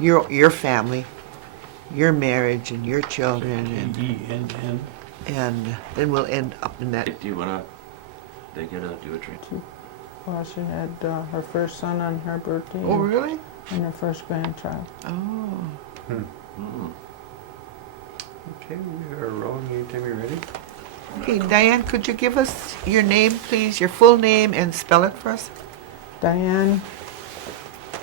your family, your marriage, and your children, and then we'll end up in that. Do you wanna? They gotta do a drink. Well, she had her first son on her birthday. Oh, really? And her first grandchild. Oh. Okay, we are rolling anytime you're ready. Okay, Diane, could you give us your name, please, your full name, and spell it for us? Diane,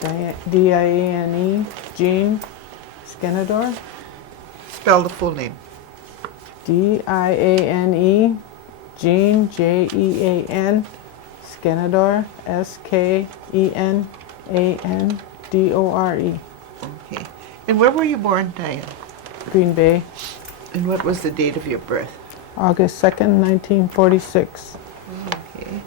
D-I-A-N-E, Jean Skenandore. Spell the full name. D-I-A-N-E, Jean, J-E-A-N, Skenandore, S-K-E-N-A-N-D-O-R-E. Okay. And where were you born, Diane? Green Bay, And what was the date of your birth? August 2nd, 1946. Okay.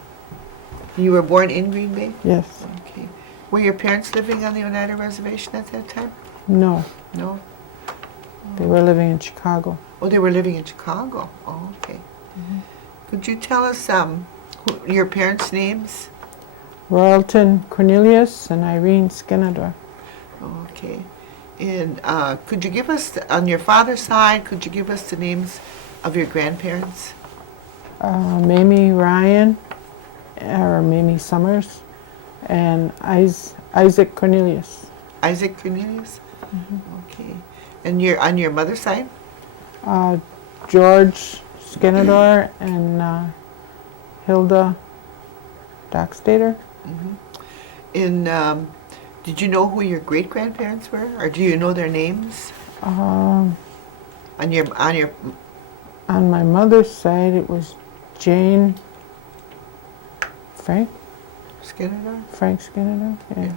You were born in Green Bay? Yes. Okay. Were your parents living on the Oneida Reservation at that time? No, No? they were living in Chicago. Oh, they were living in Chicago. Oh, okay. Could you tell us your parents' names? Royalton Cornelius and Irene Skenandore. Okay. And could you give us, on your father's side, could you give us the names of your grandparents? Mamie Ryan, or Mamie Summers, and Isaac Cornelius. Isaac Cornelius? Okay. And on your mother's side? George Skenandore and Hilda Dockstader. And did you know who your great-grandparents were? Or do you know their names? Um, On your on my mother's side, it was Jane Frank Skenandore. Yeah.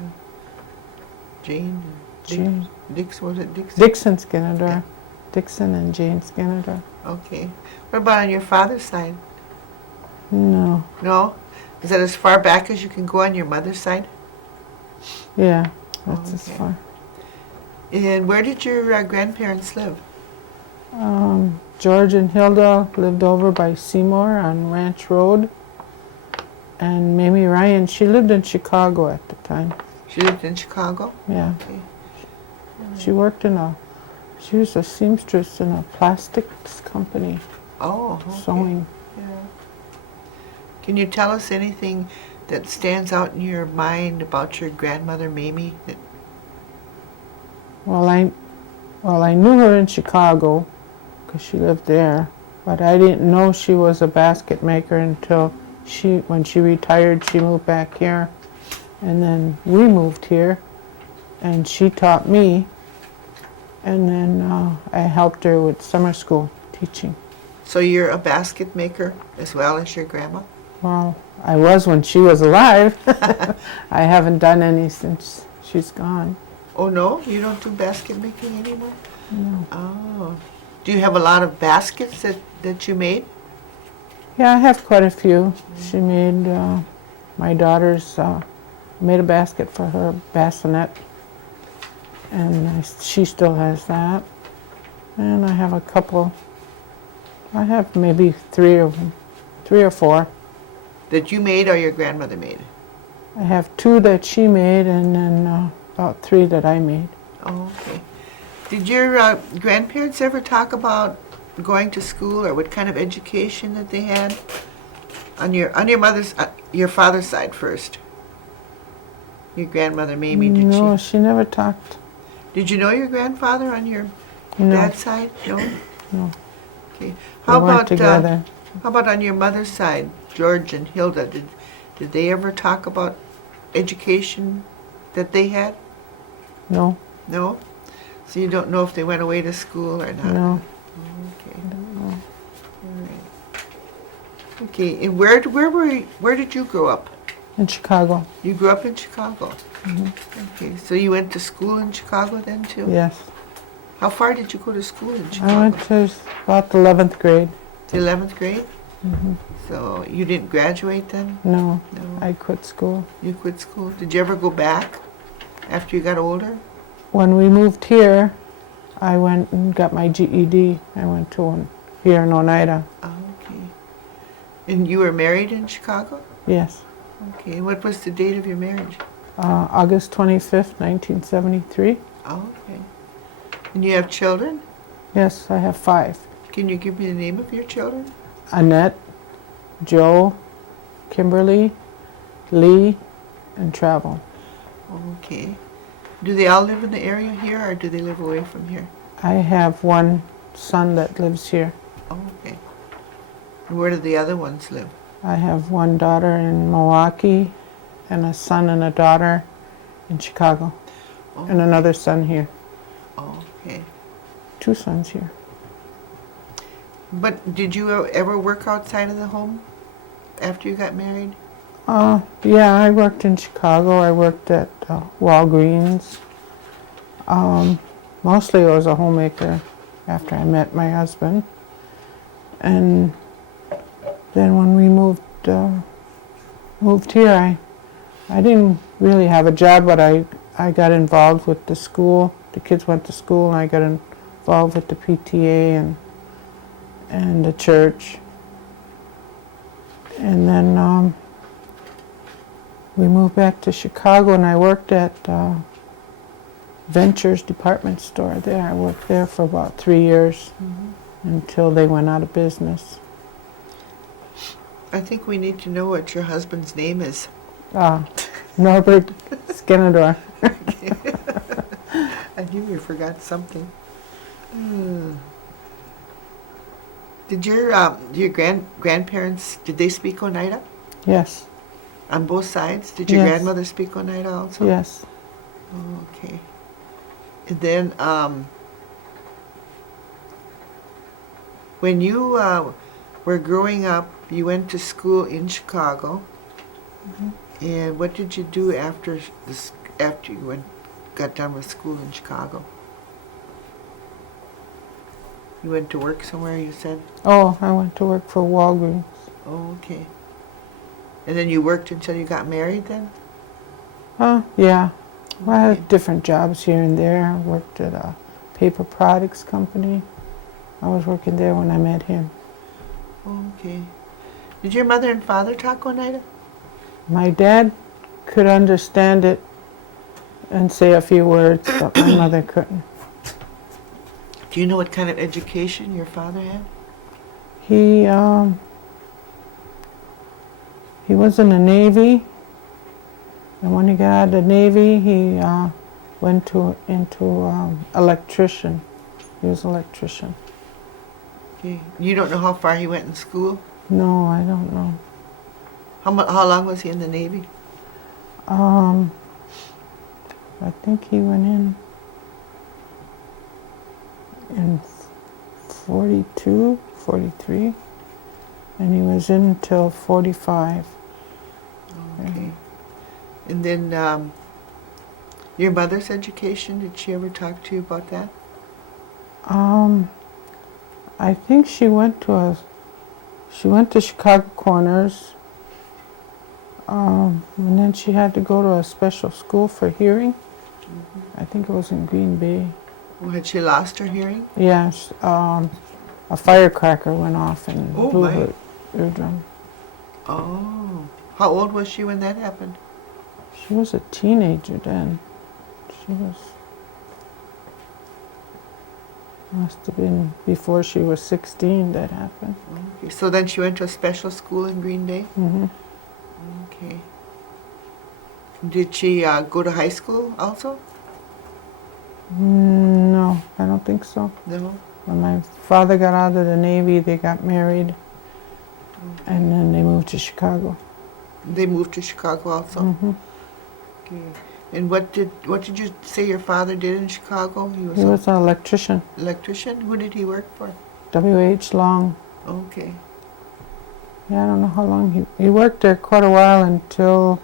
Jane? Jane. Dix, was it Dixon? Dixon Skenandore. Dixon and Jane Skenandore. Okay. What about on your father's side? No. No? Is that as far back as you can go on your mother's side? Yeah, that's as Okay. far. And where did your grandparents live? George and Hilda lived over by Seymour on Ranch Road. And Mamie Ryan, she lived in Chicago at the time. She lived in Chicago? Yeah. Okay. She worked she was a seamstress in a plastics company, Oh, okay. sewing. Yeah. Can you tell us anything that stands out in your mind about your grandmother, Mamie? Well, I knew her in Chicago because she lived there, but I didn't know she was a basket maker until when she retired, she moved back here, and then we moved here, and she taught me, and then I helped her with summer school teaching. So you're a basket maker as well as your grandma? Well, I was when she was alive. I haven't done any since she's gone. Oh, no? You don't do basket making anymore? No. Oh. Do you have a lot of baskets that you made? Yeah, I have quite a few. She made my daughter's made a basket for her bassinet, and she still has that. And I have a couple. I have maybe three or four. That you made or your grandmother made? I have two that she made, and then about three that I made. Oh, okay. Did your grandparents ever talk about going to school or what kind of education that they had? On your your father's side first. Your grandmother Mamie, did No, she? she never talked. Did you know your grandfather on your No, dad's side? No. no. Okay. We weren't together. How about on your mother's side, George and Hilda? Did they ever talk about education that they had? No, No. So you don't know if they went away to school or not? no. Okay. I don't know. All right. Okay. And where did you grow up? In Chicago, You grew up in Chicago. Okay. So you went to school in Chicago then too? yes. How far did you go to school in I Chicago? went to about the 11th grade. The 11th grade? So you didn't graduate then? No, No. I quit school. You quit school. Did you ever go back after you got older? When we moved here, I went and got my GED. I went to one here in Oneida. Oh, okay. And you were married in Chicago? Yes. Okay. And what was the date of your marriage? August 25th, 1973. Oh, okay. And you have children? Yes, I have 5. Can you give me the name of your children? Annette, Joe, Kimberly, Lee, and Travel. Okay. Do they all live in the area here, or do they live away from here? I have one son that lives here. Oh, okay. And where do the other ones live? I have one daughter in Milwaukee, and a son and a daughter in Chicago, Oh, and another son here. oh, okay. 2 sons here. But did you ever work outside of the home after you got married? Yeah, I worked in Chicago. I worked at Walgreens. Mostly I was a homemaker after I met my husband. And then when we moved here, I didn't really have a job, but I got involved with the school. The kids went to school, and I got involved with the PTA and the church. And then we moved back to Chicago, and I worked at Ventures department store there. I worked there for about 3 years until they went out of business. I think we need to know what your husband's name is. Norbert Skenandore. I knew you forgot something. Did your grandparents, did they speak Oneida? Yes, On both sides? Did your Yes. grandmother speak Oneida also? yes. Oh, okay. And then, when you were growing up, you went to school in Chicago. And what did you do after you got done with school in Chicago? You went to work somewhere, you said? Oh, I went to work for Walgreens. Oh, okay. And then you worked until you got married then? Yeah. Well, I Okay. had different jobs here and there. I worked at a paper products company. I was working there when I met him. Okay. Did your mother and father talk Oneida? My dad could understand it and say a few words, but my mother couldn't. Do you know what kind of education your father had? He was in the Navy, and when he got out of the Navy, he went into electrician. He was an electrician. Okay. You don't know how far he went in school? No, I don't know. How long was he in the Navy? I think he went in 42, 43, and he was in until 45. Okay. And then your mother's education, did she ever talk to you about that? I think she went to Chicago Corners, and then she had to go to a special school for hearing. I think it was in Green Bay. Well, had she lost her hearing? Yes, a firecracker went off and Oh, blew my. her eardrum. Oh. How old was she when that happened? She was a teenager then. Must have been before she was 16 that happened. Okay. So then she went to a special school in Green Bay? Hmm. Okay. Did she go to high school also? No, I don't think so. No? When my father got out of the Navy, they got married, and then they moved to Chicago. They moved to Chicago also? Hmm. Okay. And what did you say your father did in Chicago? He was He was an electrician, an electrician? Who did he work for? W.H. Long. Okay. Yeah, I don't know how long he worked there quite a while until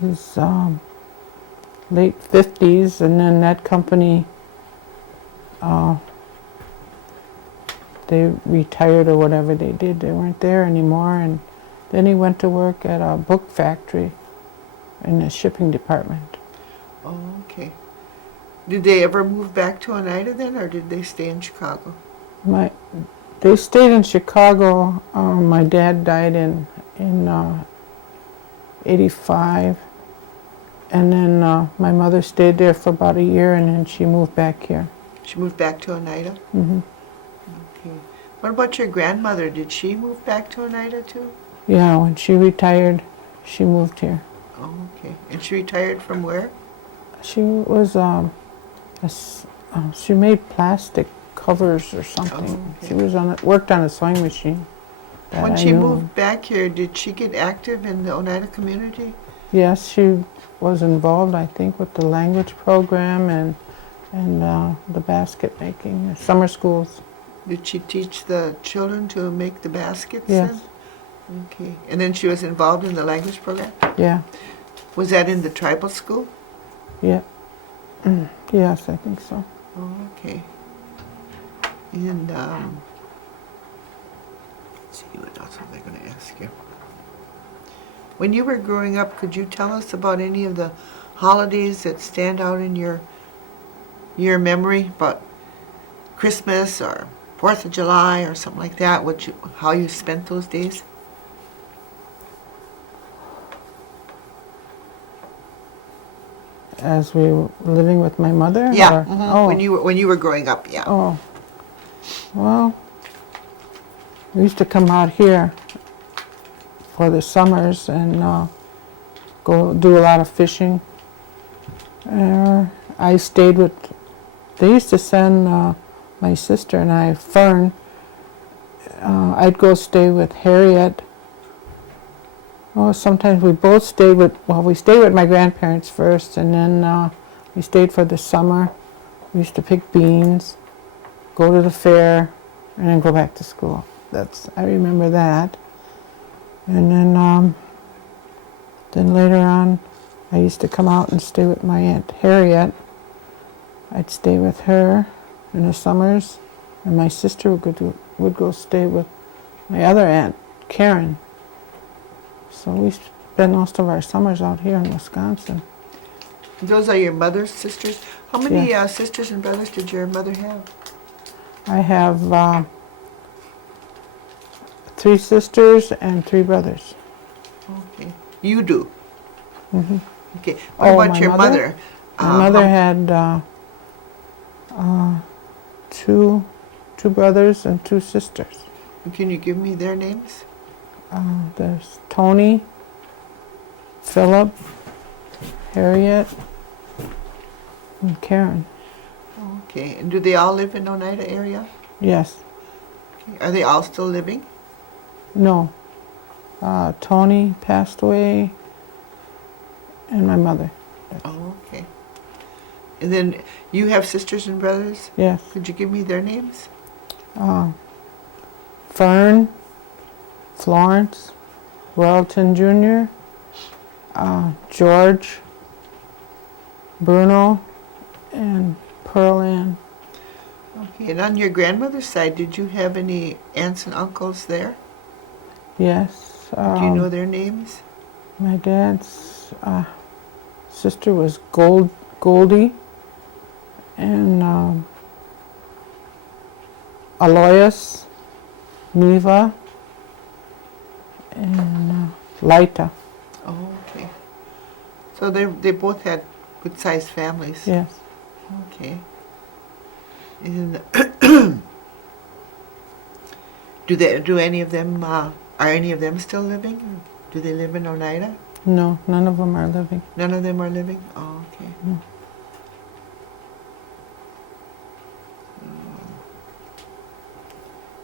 his late 50s, and then that company, they retired or whatever they did. They weren't there anymore, and then he went to work at a book factory in the shipping department. Oh, okay. Did they ever move back to Oneida then, or did they stay in Chicago? They stayed in Chicago. My dad died in 85, And then my mother stayed there for about a year, and then she moved back here. She moved back to Oneida? Hmm. Okay. What about your grandmother? Did she move back to Oneida too? Yeah, when she retired, she moved here. Oh, okay. And she retired from where? She was she made plastic covers or something. Oh, okay. She was worked on a sewing machine. That When I she knew. moved back here, did she get active in the Oneida community? Yes, she was involved, I think, with the language program and the basket making, the summer schools. Did she teach the children to make the baskets Yes. then? Okay. And then she was involved in the language program? Yeah, Was that in the tribal school? yeah. Yes, I think so. Oh, okay. And, let's see, what else was I going to ask you? When you were growing up, could you tell us about any of the holidays that stand out in your memory, about Christmas or 4th of July or something like that, how you spent those days? As we were living with my mother? Yeah, or- Oh, when you were growing up, yeah. oh. Well, we used to come out here for the summers and go do a lot of fishing. I stayed with, they used to send my sister and I, Fern, I'd go stay with Harriet. Oh, sometimes we both stayed with, we stayed with my grandparents first, and then we stayed for the summer. We used to pick beans, go to the fair, and then go back to school. I remember that. And then later on, I used to come out and stay with my Aunt Harriet. I'd stay with her in the summers, and my sister would go stay with my other aunt, Karen. So we spent most of our summers out here in Wisconsin. Those are your mother's sisters? How many sisters and brothers did your mother have? I have 3 sisters and 3 brothers. Okay. You do? Mm-hmm. Okay. What about my your mother? My mother had 2 brothers and 2 sisters. Can you give me their names? There's Tony, Philip, Harriet, and Karen. Okay. And do they all live in Oneida area? Yes. Okay. Are they all still living? No. Tony passed away, and my mother. Oh, okay. And then you have sisters and brothers? Yes. Could you give me their names? Fern, Florence, Welton Jr., George, Bruno, and Pearl Ann. Okay. And on your grandmother's side, did you have any aunts and uncles there? Yes. Do you know their names? My dad's sister was Goldie, and Aloysius, Neva, and Lita. Oh, okay. So they both had good-sized families. Yes. Okay. And do any of them are any of them still living? Do they live in Oneida? No, none of them are living. None of them are living? Oh, okay. No.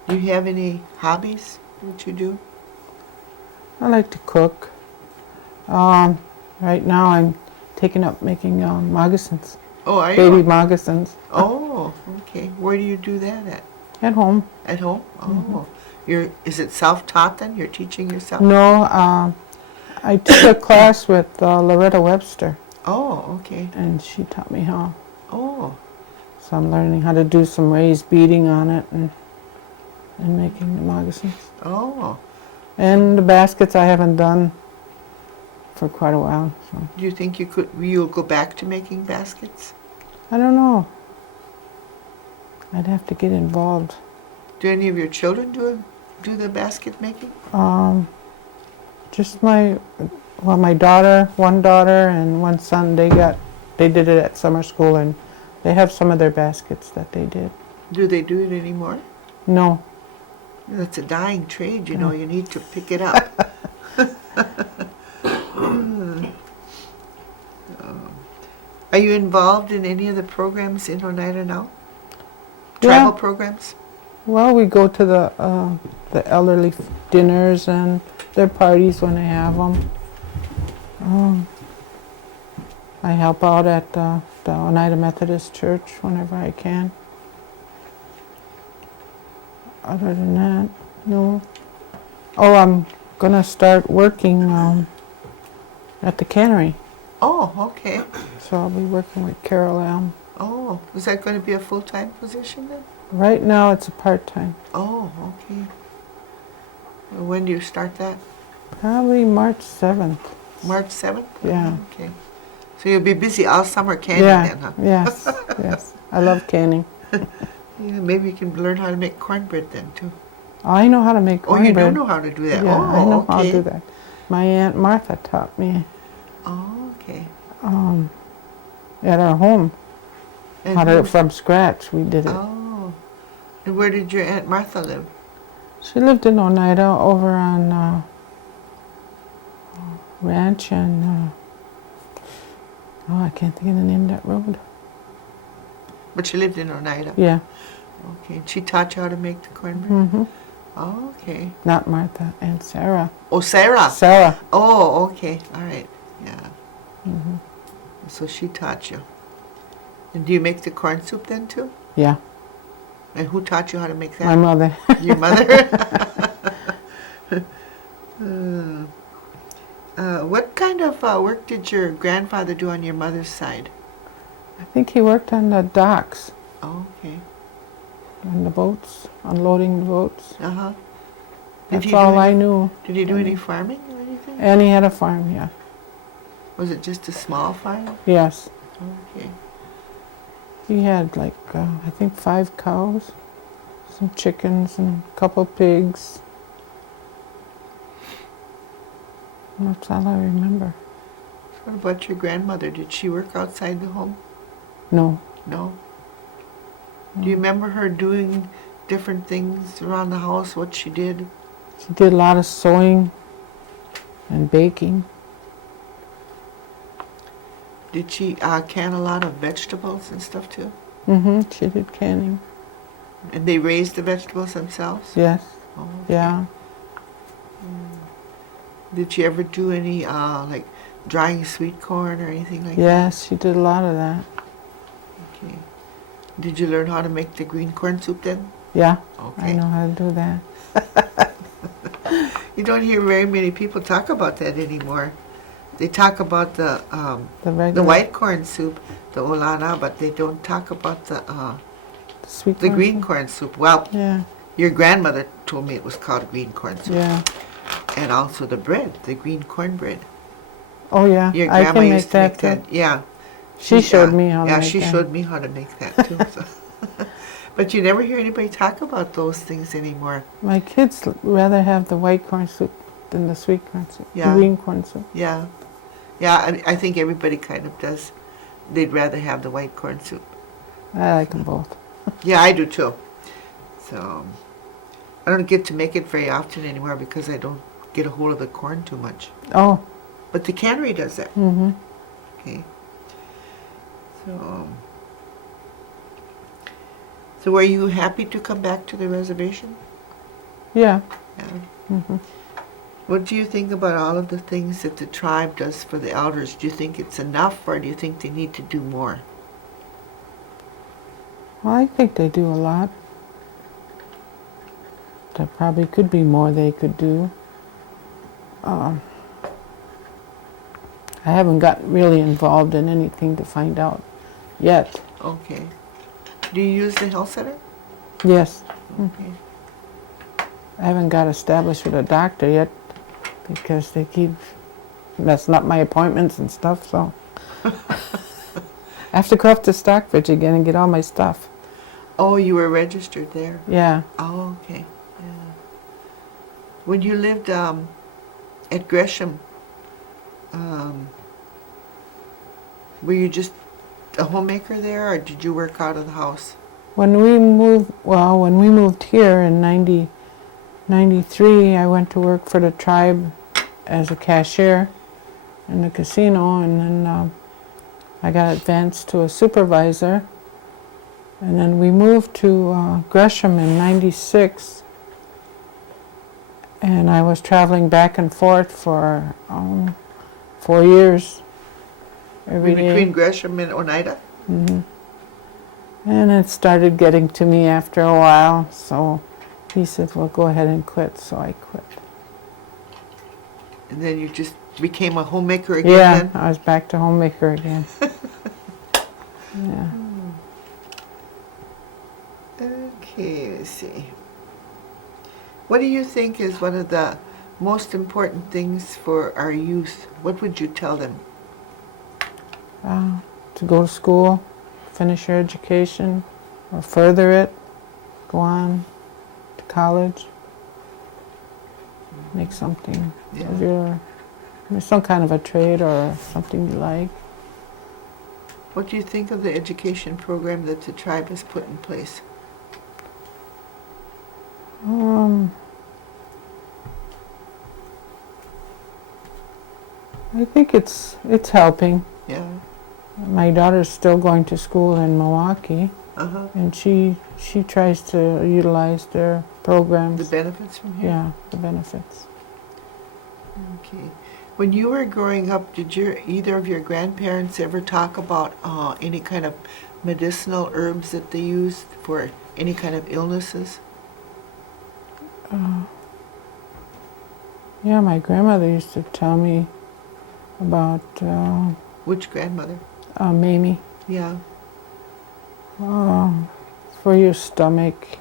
Do you have any hobbies that you do? I like to cook. Right now I'm taking up making moccasins, Oh, are baby you? moccasins, Oh, okay. Where do you do that at? at home. At home? Oh. Is it self-taught then? You're teaching yourself? No, I took a class with Loretta Webster, Oh, okay. and she taught me how. Oh, So I'm learning how to do some raised beading on it and making the moccasins. oh. And the baskets I haven't done for quite a while. So Do you think you'll go back to making baskets? I don't know. I'd have to get involved. Do any of your children do the basket making? Just my Well, my one daughter and one son, they did it at summer school, and they have some of their baskets that they did. Do they do it anymore? No. It's a dying trade, you know. You need to pick it up. Are you involved in any of the programs in Oneida now? Tribal programs? Well, we go to the elderly dinners and their parties when they have them. I help out at the Oneida Methodist Church whenever I can. Other than that, no. Oh, I'm gonna start working at the cannery. Oh, okay. So I'll be working with Carol Elm. Oh, is that going to be a full-time position then? Right now it's a part-time. Oh, okay. Well, when do you start that? Probably March 7th. March 7th? Yeah. Okay. So you'll be busy all summer canning then, huh? Yes, yes. I love canning. Yeah, maybe you can learn how to make cornbread then too. I know how to make Oh, you cornbread. do know how to do that? Yeah, Oh, I know okay. how to do that. My Aunt Martha taught me Oh, okay. at our home. And How to, who- from scratch, we did it. Oh. And where did your Aunt Martha live? She lived in Oneida over on Ranch and, I can't think of the name of that road. But she lived in Oneida. Yeah. Okay. And she taught you how to make the cornbread? Mm-hmm. Oh, okay. Not Martha, Aunt Sarah. Oh, Sarah. Sarah. Oh, okay. All right. Yeah. Mm-hmm. So she taught you. And do you make the corn soup then too? Yeah, And who taught you how to make that? my mother. Your mother? What kind of work did your grandfather do on your mother's side? I think he worked on the docks, Oh, okay. on the boats, unloading the boats. Uh-huh. That's all I knew. Did he do any farming or anything? And he had a farm, yeah. Was it just a small farm? Yes. Okay. He had like, I think 5 cows, some chickens, and a couple pigs. That's all I remember. What about your grandmother? Did she work outside the home? No. No. Do you remember her doing different things around the house, what she did? She did a lot of sewing and baking. Did she can a lot of vegetables and stuff too? Mm-hmm. She did canning. And they raised the vegetables themselves? Yes. Oh, okay. Yeah. Did she ever do any like drying sweet corn or anything like that? Yes, she did a lot of that. Okay. Did you learn how to make the green corn soup then? Yeah. Okay. I know how to do that. You don't hear very many people talk about that anymore. They talk about the regular white corn soup, the olana, but they don't talk about the sweet the corn green soup. corn soup. Well, Yeah. your grandmother told me it was called green corn soup. Yeah. And also the bread, the green cornbread. Oh yeah. Your I grandma can used make to make that too. that. Yeah. She showed me how to Yeah, make she that. showed me how to make that too. So. But you never hear anybody talk about those things anymore. My kids rather have the white corn soup than the sweet corn soup. Yeah. The green corn soup. Yeah. Yeah, I think everybody kind of does. They'd rather have the white corn soup. I like them both. Yeah, I do too. So, I don't get to make it very often anymore because I don't get a hold of the corn too much. Oh. But the cannery does that. Mm-hmm. Okay. So were you happy to come back to the reservation? Yeah. Yeah. Mm-hmm. What do you think about all of the things that the tribe does for the elders? Do you think it's enough, or do you think they need to do more? Well, I think they do a lot. There probably could be more they could do. I haven't got really involved in anything to find out yet. Okay. Do you use the health center? Yes. Okay. I haven't got established with a doctor yet because they keep messing up my appointments and stuff, so I have to go up to Stockbridge again and get all my stuff. Oh, you were registered there? Yeah. Oh, okay. Yeah. When you lived at Gresham, Were you just a homemaker there, or did you work out of the house? When we moved here in 93, I went to work for the tribe as a cashier in the casino, and then I got advanced to a supervisor. And then we moved to Gresham in 96, and I was traveling back and forth for 4 years every day. Between Gresham and Oneida? Hmm. And it started getting to me after a while, so he said, well, go ahead and quit, so I quit. And then you just became a homemaker again Yeah, then? I was back to homemaker again. Yeah. Okay, let's see. What do you think is one of the most important things for our youth? What would you tell them? To go to school, finish your education, or further it, go on to college, make something of your, some kind of a trade or something you like. What do you think of the education program that the tribe has put in place? I think it's helping. Yeah. My daughter's still going to school in Milwaukee, and she tries to utilize their programs. The benefits from here? Yeah, the benefits. Okay. When you were growing up, did either of your grandparents ever talk about any kind of medicinal herbs that they used for any kind of illnesses? Yeah, my grandmother used to tell me about Which grandmother? Mamie. Yeah. For your stomach,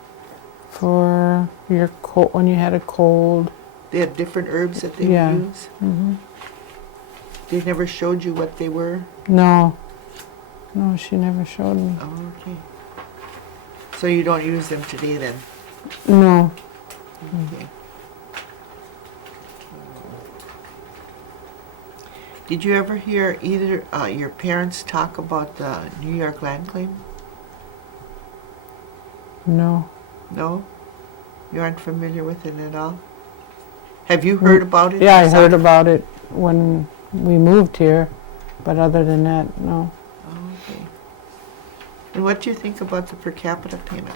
for your when you had a cold. They had different herbs that they Yeah. would use? Hmm. They never showed you what they were? No, she never showed me. Oh, okay. So you don't use them today then? No. Okay. Did you ever hear either your parents talk about the New York land claim? No. No? You aren't familiar with it at all? Have you heard about it? Yeah, I yourself? heard about it when we moved here, but other than that, no. Oh, okay. And what do you think about the per capita payment?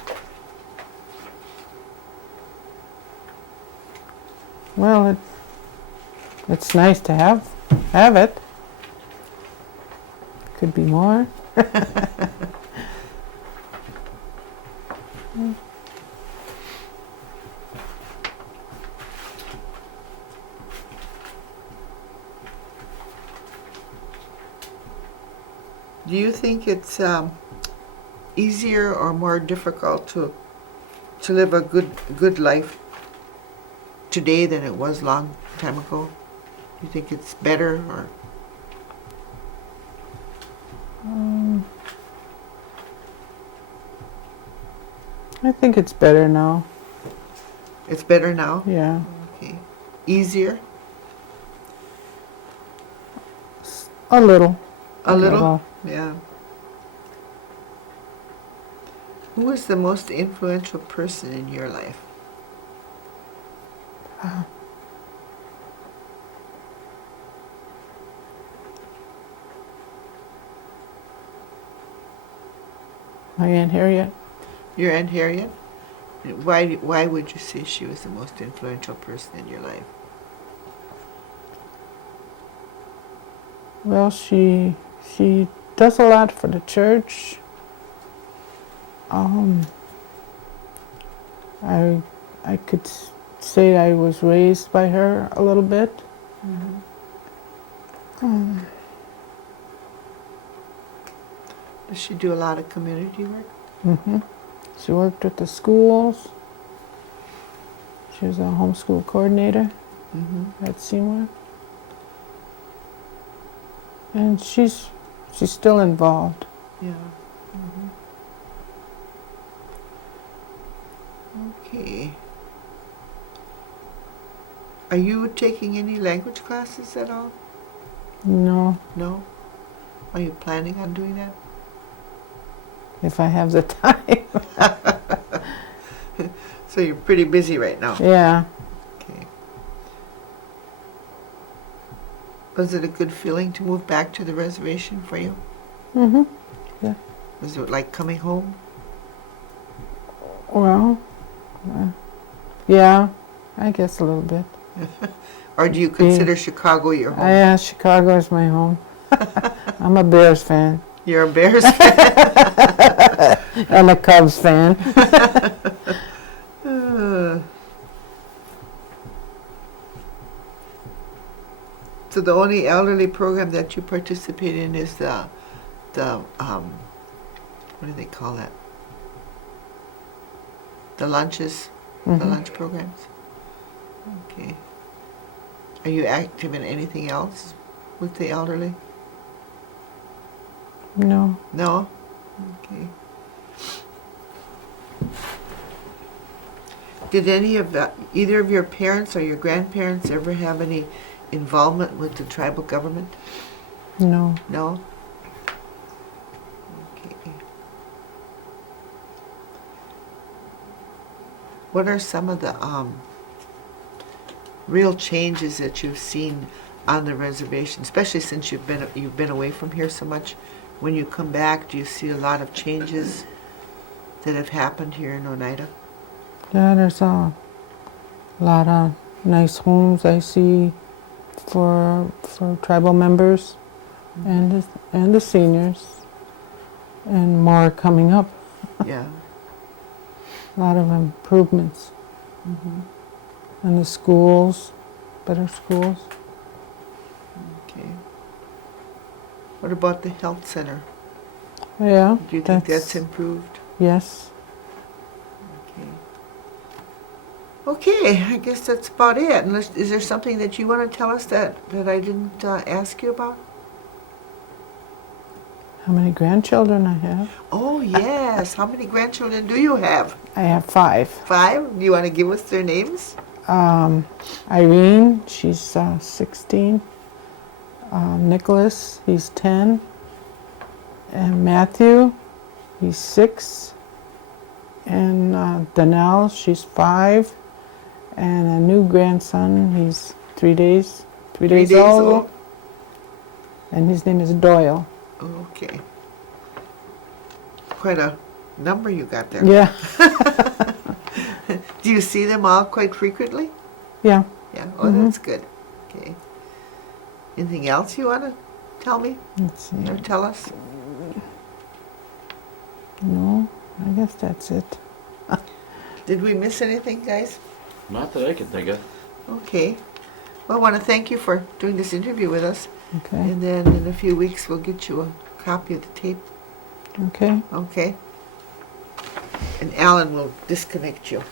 Well, it's nice to have it. Could be more. Do you think it's easier or more difficult to live a good life today than it was long time ago? Do you think it's better or? I think it's better now. It's better now? Yeah. Okay. Easier? A little. A little? Yeah. Who was the most influential person in your life? My Aunt Harriet. Your Aunt Harriet? Why would you say she was the most influential person in your life? Well, she does a lot for the church. I could say I was raised by her a little bit. Does she do a lot of community work? She worked at the schools. She was a homeschool coordinator at Seymour. And she's still involved. Yeah. Okay. Are you taking any language classes at all? No, No? Are you planning on doing that? if I have the time. So you're pretty busy right now. Yeah. Okay. Was it a good feeling to move back to the reservation for you? Mm-hmm. Was it like coming home? Well, yeah, I guess a little bit. Or do you consider Chicago your home? Yeah, Chicago is my home. I'm a Bears fan You're a Bears fan? and a Cubs fan. So the only elderly program that you participate in is the what do they call that? The lunches, the Mhm. lunch programs. Okay. Are you active in anything else with the elderly? No, No? Okay. Did any of either of your parents or your grandparents ever have any involvement with the tribal government? no. No? Okay. What are some of the real changes that you've seen on the reservation, especially since you've been away from here so much? When you come back, do you see a lot of changes that have happened here in Oneida? Yeah, there's a lot of nice homes I see for tribal members and the seniors, and more coming up. Yeah. A lot of improvements. And the schools, better schools. Okay. What about the health center? Yeah, Do you think that's improved? yes. Okay. Okay, I guess that's about it. Unless, is there something that you want to tell us that I didn't ask you about? How many grandchildren I have? Oh, yes. How many grandchildren do you have? I have 5. 5? Do you want to give us their names? Irene, she's 16. Nicholas, he's 10. And Matthew, he's 6. And Danelle, she's 5. And a new grandson, he's 3 days. 3 days old. And his name is Doyle. Okay. Quite a number you got there. Yeah, Do you see them all quite frequently? yeah. Yeah. Oh, that's good. Okay. Anything else you want to tell me Let's see. or tell us? No, I guess that's it. Did we miss anything, guys? Not that I can think of. Okay. Well, I want to thank you for doing this interview with us. Okay, And then in a few weeks, we'll get you a copy of the tape. okay. Okay? And Alan will disconnect you.